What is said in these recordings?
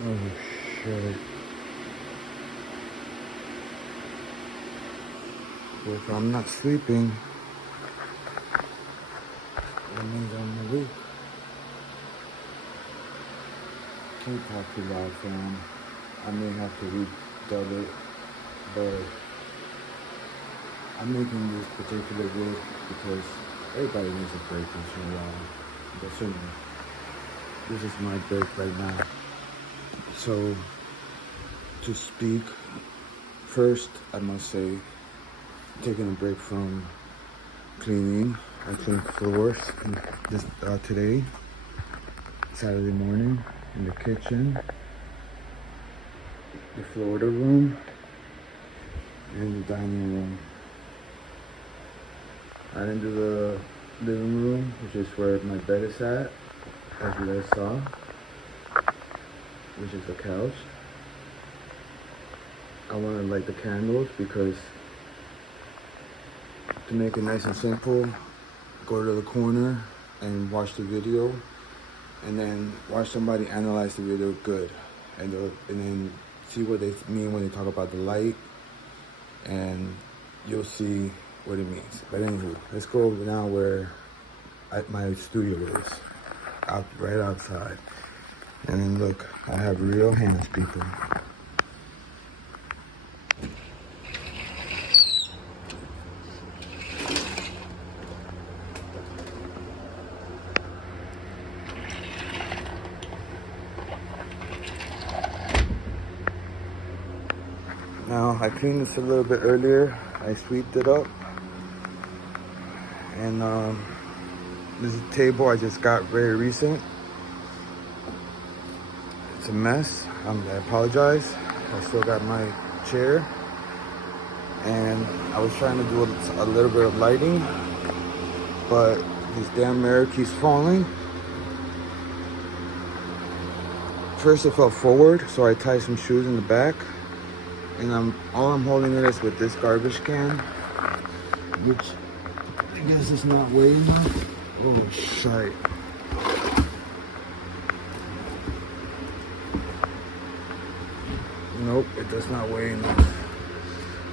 Oh shit. Well, if I'm not sleeping, that means I'm awake. Can't talk too loud, fam. I may have to redub it, but I'm making this particular vid because everybody needs a break once in a while. But certainly, this is my break right now. So, to speak, first, I must say, taking a break from cleaning. I cleaned floors this today, Saturday morning, in the kitchen, the Florida room, and the dining room. I didn't do the living room, which is where my bed is at, as you guys saw, which is the couch. I want to light the candles because to make it nice and simple, go to the corner and watch the video, and then watch somebody analyze the video good, and then see what they mean when they talk about the light, and you'll see what it means. But anywho, let's go now where my studio is, right outside. And then look, I have real hands, people. Now, I cleaned this a little bit earlier. I sweeped it up. And this is a table I just got very recent. It's a mess. I apologize. I still got my chair. And I was trying to do a little bit of lighting, but this damn mirror keeps falling. First it fell forward, so I tied some shoes in the back. And all I'm holding it is with this garbage can, which I guess is not weighing enough. Oh shite. Nope, it does not weigh enough.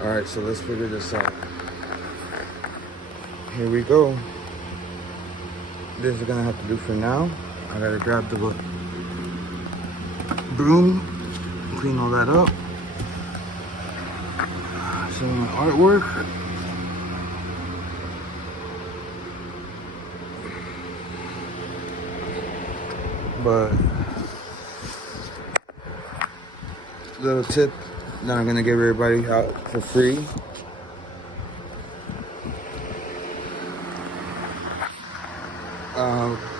Alright, so let's figure this out. Here we go. This is gonna have to do for now. I gotta grab the broom, clean all that up. Some of my artwork. But little tip that I'm gonna give everybody out for free.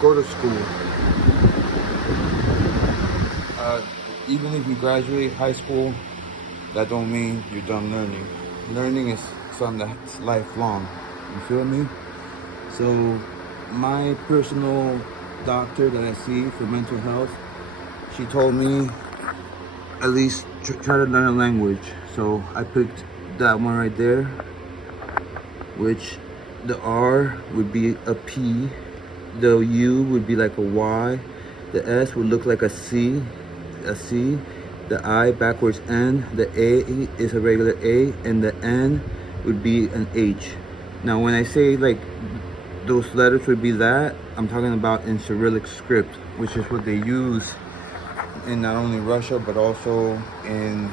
Go to school. Even if you graduate high school, that don't mean you're done learning. Learning is something that's lifelong. You feel me? So my personal doctor that I see for mental health, she told me at least try to learn a language. So I picked that one right there, which the R would be a P, the U would be like a Y, the S would look like a C, the I backwards N, the A is a regular A, and the N would be an H. Now when I say like those letters would be that, I'm talking about in Cyrillic script, which is what they use in not only Russia but also in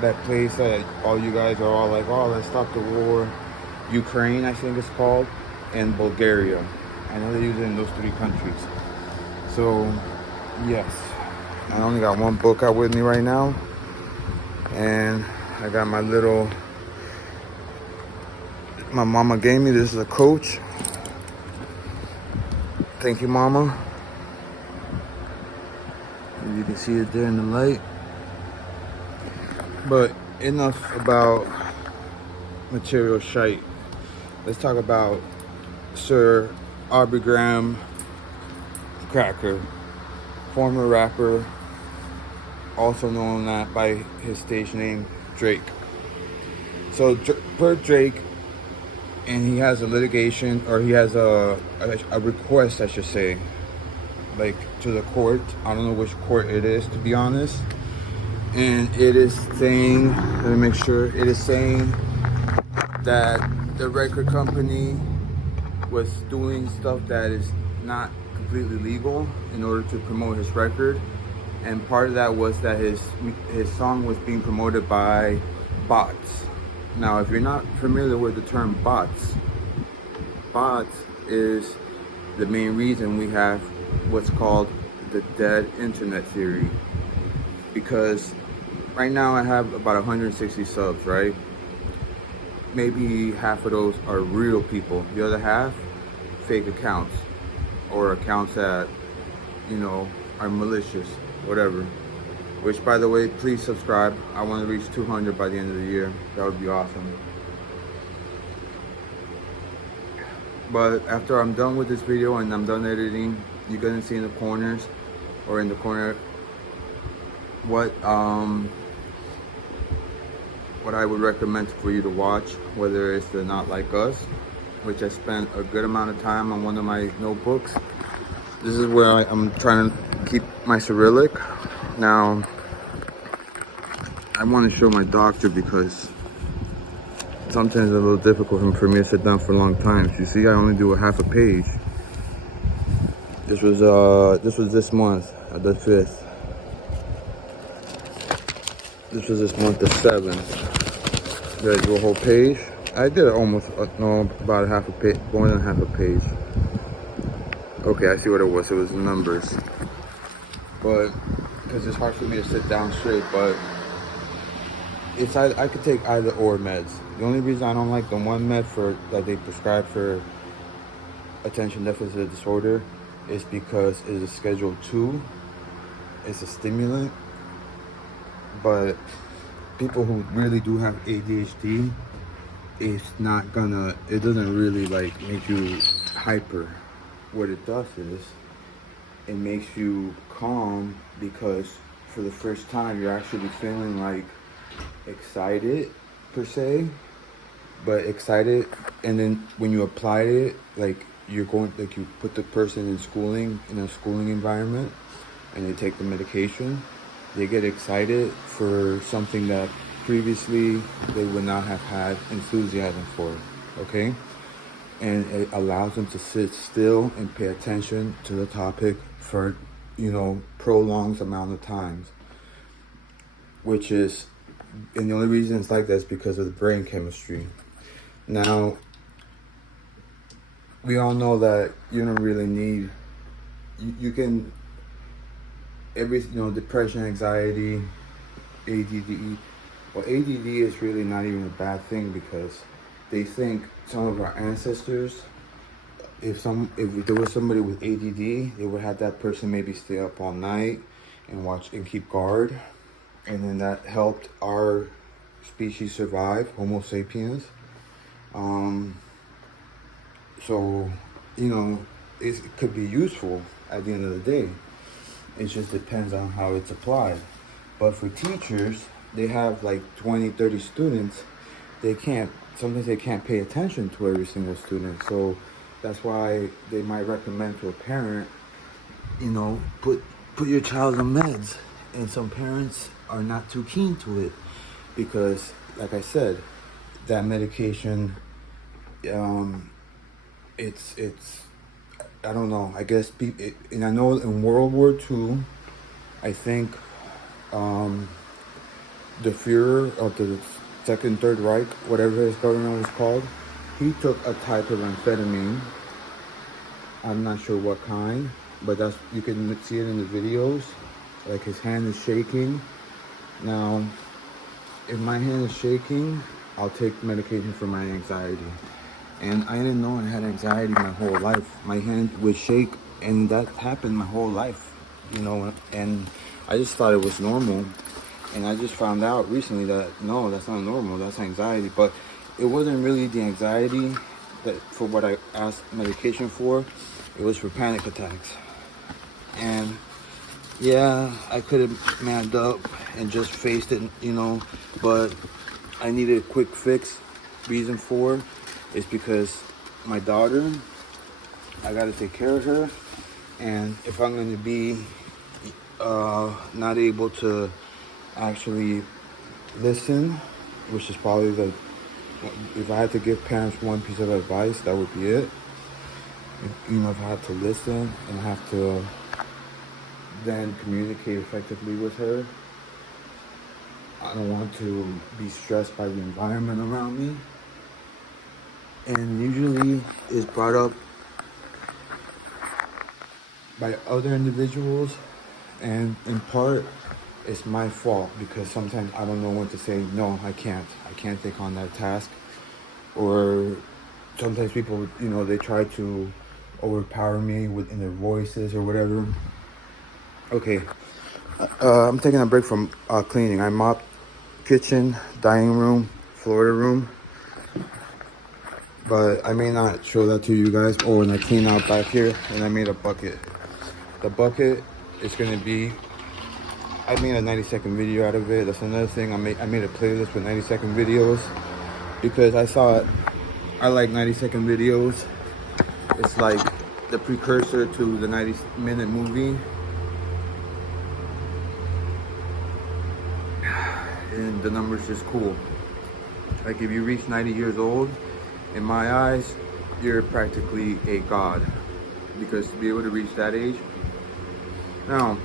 that place that all you guys are all like, oh, let's stop the war, Ukraine I think it's called, and Bulgaria. I know they use it in those three countries. So yes, I only got one book out with me right now, and I got my mama gave me. This is a Coach. Thank you, Mama. You can see it there in the light. But enough about material shite. Let's talk about Sir Aubrey Cracker, former rapper, also known by his stage name Drake. So per Drake, and he has a litigation, or he has a request, I should say, like to the court. I don't know which court it is, to be honest. And it is saying, let me make sure, it is saying that the record company was doing stuff that is not completely legal in order to promote his record. And part of that was that his song was being promoted by bots. Now, if you're not familiar with the term bots is the main reason we have what's called the dead internet theory. Because right now I have about 160 subs, right? Maybe half of those are real people. The other half, fake accounts, or accounts that, are malicious, whatever. Which, by the way, please subscribe. I want to reach 200 by the end of the year. That would be awesome. But after I'm done with this video and I'm done editing, you're gonna see in the corners, or in the corner, what I would recommend for you to watch, whether it's the Not Like Us, which I spent a good amount of time on one of my notebooks. This is where I'm trying to keep my Cyrillic. Now, I want to show my doctor because sometimes it's a little difficult for me to sit down for long times. You see, I only do a half a page. This was this month, the 5th. This was this month, the 7th. Did I do a whole page? I did almost, about a half a page, more than half a page. Okay, I see what it was. It was numbers. But, because it's hard for me to sit down straight, but I could take either or meds. The only reason I don't like the one med that they prescribe for attention deficit disorder is because it is Schedule 2. It's a stimulant. But people who really do have ADHD, it doesn't really like make you hyper. What it does is, it makes you calm, because for the first time you're actually feeling like excited per se, but excited, and then when you apply it, like you put the person in a schooling environment, and they take the medication, they get excited for something that previously they would not have had enthusiasm for, okay? And it allows them to sit still and pay attention to the topic for, prolonged amount of times, which is, and the only reason it's like that is because of the brain chemistry. Now, we all know that you don't really need, you can, depression, anxiety, ADD. Well, ADD is really not even a bad thing, because they think some of our ancestors, if there was somebody with ADD, they would have that person maybe stay up all night and watch and keep guard, and then that helped our species survive, Homo sapiens. So, it could be useful at the end of the day. It just depends on how it's applied. But for teachers, they have like 20, 30 students. Sometimes they can't pay attention to every single student. So that's why they might recommend to a parent, put your child on meds. And some parents are not too keen to it, because, like I said, that medication, it's I don't know. I guess and I know in World War II, I think the Führer of the Second, Third Reich, whatever his government was called, he took a type of amphetamine. I'm not sure what kind, but you can see it in the videos. Like, his hand is shaking. Now, if my hand is shaking, I'll take medication for my anxiety. And I didn't know I had anxiety my whole life. My hand would shake, and that happened my whole life, and I just thought it was normal. And I just found out recently that, no, that's not normal, that's anxiety. But it wasn't really the anxiety for what I asked medication for. It was for panic attacks. And yeah, I could have manned up and just faced it, but I needed a quick fix. Reason for it is because my daughter, I got to take care of her. And if I'm going to be not able to actually listen, which is probably like, if I had to give parents one piece of advice, that would be it. If I had to listen and have to then communicate effectively with her, I don't want to be stressed by the environment around me. And usually it's brought up by other individuals, and in part it's my fault because sometimes I don't know when to say no. I can't take on that task. Or sometimes people, they try to overpower me within their voices or whatever. Okay, I'm taking a break from cleaning. I mopped kitchen, dining room, Florida room, but I may not show that to you guys. Oh, and I clean out back here, and I made a bucket. The bucket is gonna be, I made a 90-second video out of it. That's another thing. I made a playlist with 90-second videos because I thought I like 90-second videos. It's like the precursor to the 90-minute movie. And the number's just cool. Like if you reach 90 years old, in my eyes, you're practically a god. Because to be able to reach that age, now,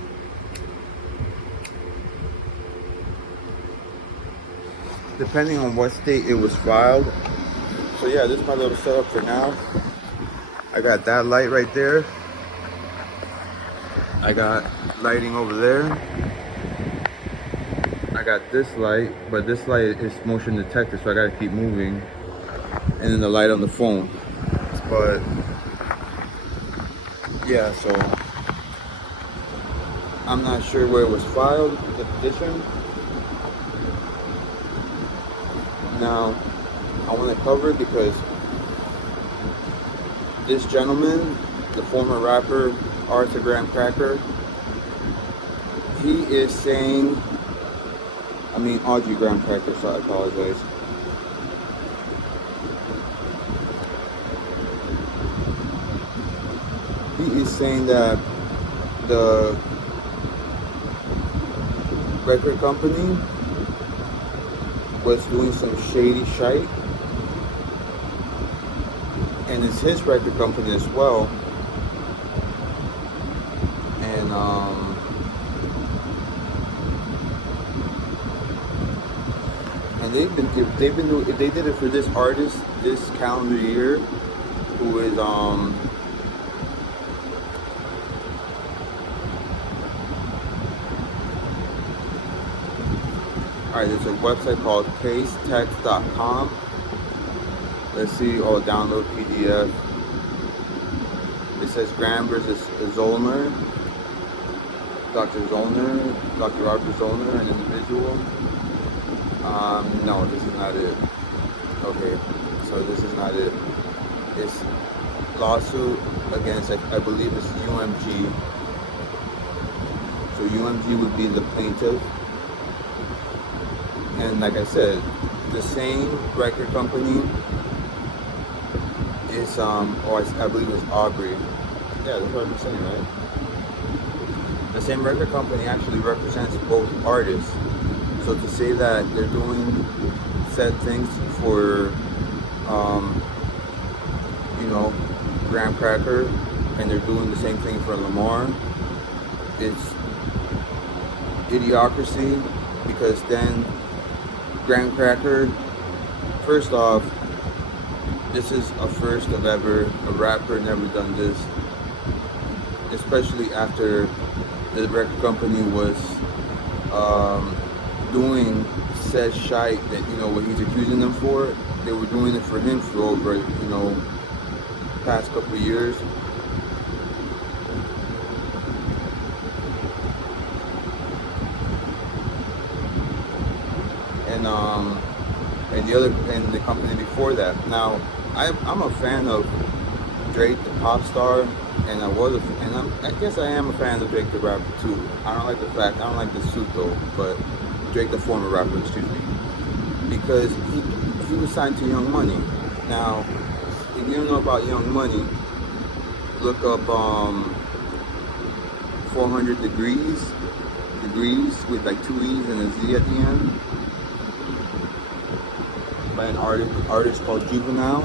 depending on what state it was filed. So yeah, this is my little setup for now. I got that light right there. I got lighting over there. I got this light, but this light is motion detected, so I gotta keep moving. And then the light on the phone. But yeah, so I'm not sure where it was filed, the petition. Now, I want to cover it because this gentleman, the former rapper Arthur Graham Cracker, he is saying, Audrey Graham Cracker, so I apologize. He is saying that the record company was doing some shady shite, and it's his record company as well. And if they did it for this artist this calendar year, who is Alright, there's a website called casetext.com. Let's see, download PDF. It says Graham versus Zollner. Dr. Robert Zollner, an individual. No, this is not it. Okay, so this is not it. It's lawsuit against, I believe it's UMG. So UMG would be the plaintiff. And like I said, the same record company is, I believe it's Aubrey. Yeah, that's what I'm saying, right? The same record company actually represents both artists. So to say that they're doing said things for, Graham Cracker, and they're doing the same thing for Lamar, it's idiocracy, because then Graham Cracker, first off, this is a first of ever. A rapper never done this, especially after the record company was doing said shite that, what he's accusing them for. They were doing it for him for over, past couple of years. And the company before that. Now, I'm a fan of Drake, the pop star, and I guess I am a fan of Drake, the rapper too. I don't like the suit though, but Drake, the former rapper, excuse me, because he was signed to Young Money. Now, if you don't know about Young Money, look up 400 degrees with like 2 E's and a Z at the end, by an artist called Juvenile.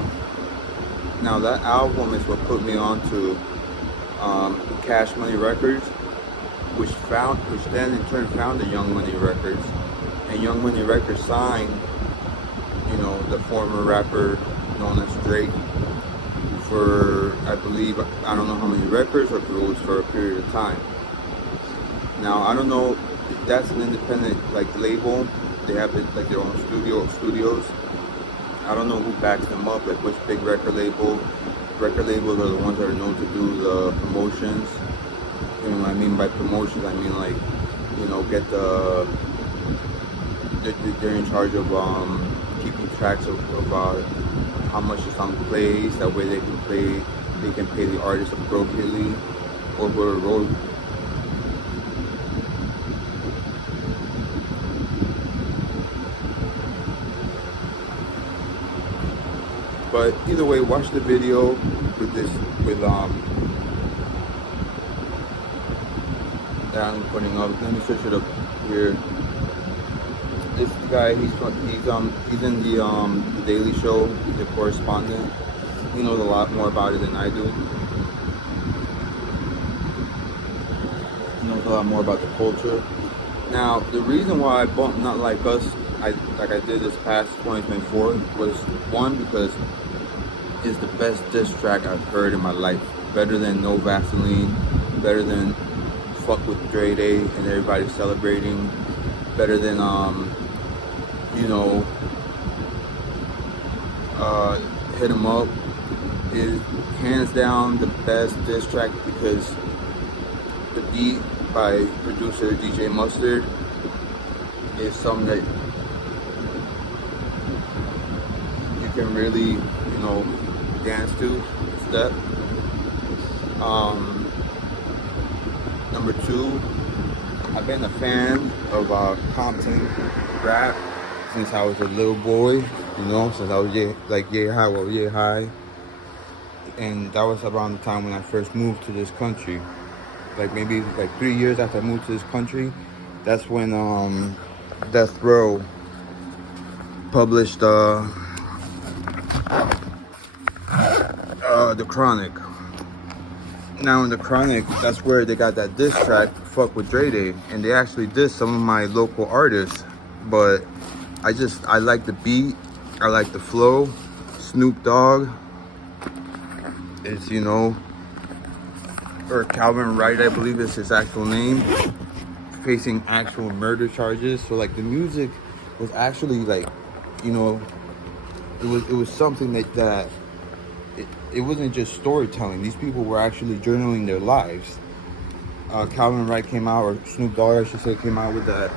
Now that album is what put me on to Cash Money Records, which then in turn founded Young Money Records, and Young Money Records signed, you know, the former rapper known as Drake for, I believe, I don't know how many records, or if it was for a period of time. Now I don't know, that's an independent like label. They have like their own studios. I don't know who backs them up, like which big record label. Record labels are the ones that are known to do the promotions. You know what I mean by promotions? I mean, like, you know, get they're in charge of keeping tracks of how much the song plays. That way they can pay the artist appropriately, or for a road. But either way, watch the video with that I'm putting up. Let me switch it up here. This guy, he's in the Daily Show. He's a correspondent. He knows a lot more about it than I do. He knows a lot more about the culture. Now, the reason why I bumped Not Like Us, like I did this past 2024, was one, because it's the best diss track I've heard in my life. Better than No Vaseline, better than Fuck with Dre Day and everybody celebrating, better than you know, Hit 'Em Up is hands down the best diss track, because the beat by producer DJ Mustard is something that you can really, you know, dance to, step. Number two, I've been a fan of Compton rap since I was a little boy, you know, since I was yay high, and that was around the time when I first moved to this country. Like maybe like 3 years after I moved to this country, that's when Death Row published The Chronic. Now in The Chronic, that's where they got that diss track, Fuck with Dre Day, and they actually dissed some of my local artists, but I like the beat, I like the flow. Snoop Dogg is, you know, or Calvin Wright, I believe is his actual name, facing actual murder charges. So like the music was actually like, you know, it was something that it wasn't just storytelling. These people were actually journaling their lives. Calvin Wright came out, or Snoop Dogg, I should say, came out with that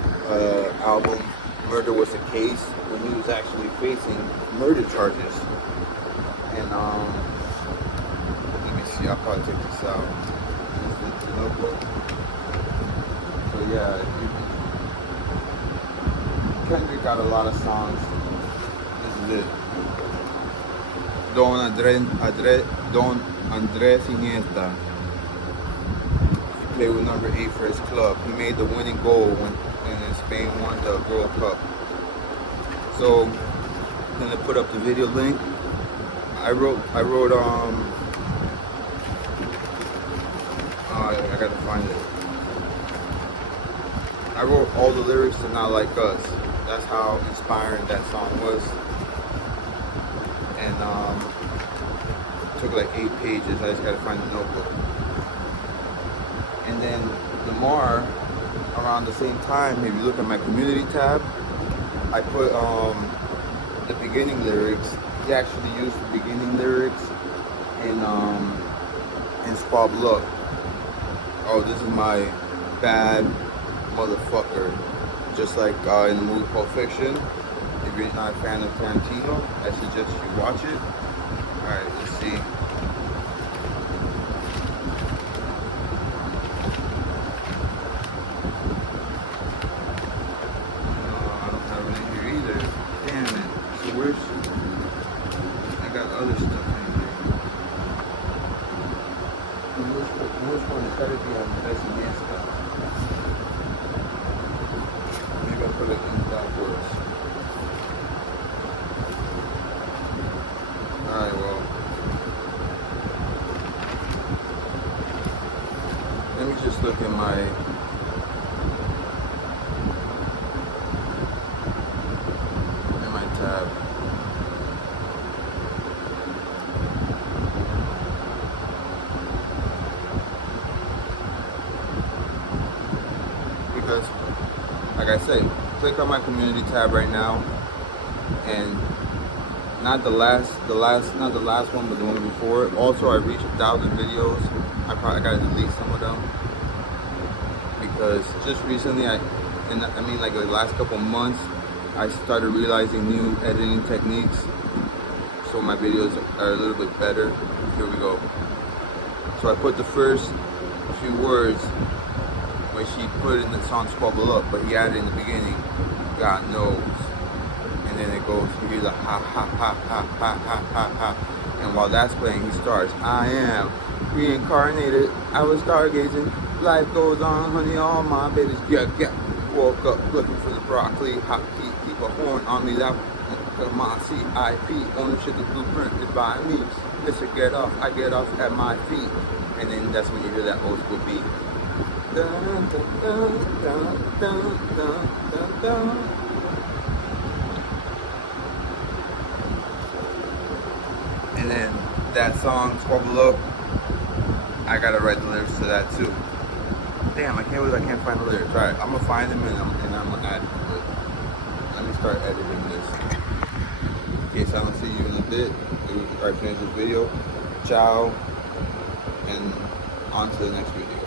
album, Murder Was the Case, when he was actually facing murder charges. And let me see, I'll probably take this out. This is the notebook. So yeah, Kendrick got a lot of songs. This is it. Don Andres Iniesta. He played with number 8 for his club. He made the winning goal when Spain won the World Cup. So I'm gonna put up the video link. I wrote I gotta find it. I wrote all the lyrics to Not Like Us. That's how inspiring that song was. And it took like 8 pages. I just gotta find the notebook. And then Lamar, around the same time, if you look at my community tab, I put the beginning lyrics. He actually used the beginning lyrics in Swab Luck. Oh, this is my bad motherfucker. Just like in the movie Pulp Fiction. If you're not a fan of Tarantino, I suggest you watch it. Alright, let's see. I don't have it in here either. Damn it. So where's... I got other stuff in here. who's going to try to be on this and yes stuff. Maybe I'll put it in that verse. Alright, well. Let me just look at my tab. Because, like I say, click on my community tab right now, and not the last one, but the one before it. Also, I reached 1,000 videos. I probably gotta delete some of them because just recently, like the last couple months, I started realizing new editing techniques, so my videos are a little bit better. Here we go. So I put the first few words where she put in the song Squabble Up, but he added in the beginning, God knows. And then it goes, you hear the ha ha ha ha ha ha ha ha. And while that's playing, he starts, I am reincarnated, I was stargazing, life goes on, honey, all my babies get. Woke up looking for the broccoli, hot heat, keep a horn on me, that my CIP, ownership, the blueprint is by me. Listen, get off, I get off at my feet. And then that's when you hear that old school beat. Dun, dun, dun, dun, dun, dun, dun, dun. And then that song, Squabble Up, I gotta write the lyrics to that too. Damn, I can't believe I can't find the lyrics. Alright, I'm gonna find them and I'm gonna add it to it. Let me start editing this. In case I don't see you in a bit, I finish this video. Ciao, and on to the next video.